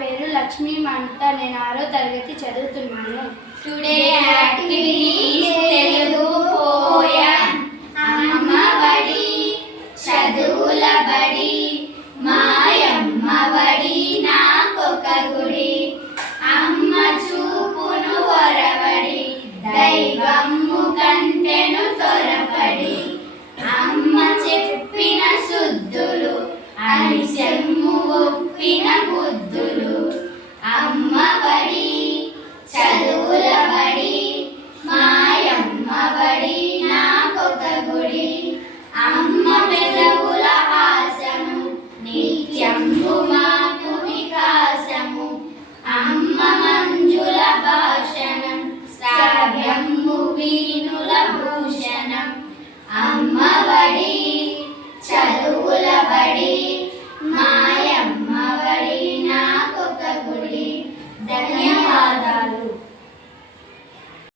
పేరు లక్ష్మీ మమత. నేను 6వ తరగతి చదువుతున్నాను. Today activities Telugu poem. అమ్మ బడి చదువుల బడి, మాయమ్మ బడి నాకొక గుడి. అమ్మ చూపును ఒరబడి, దైవమ్ము కంటెను తొరబడి.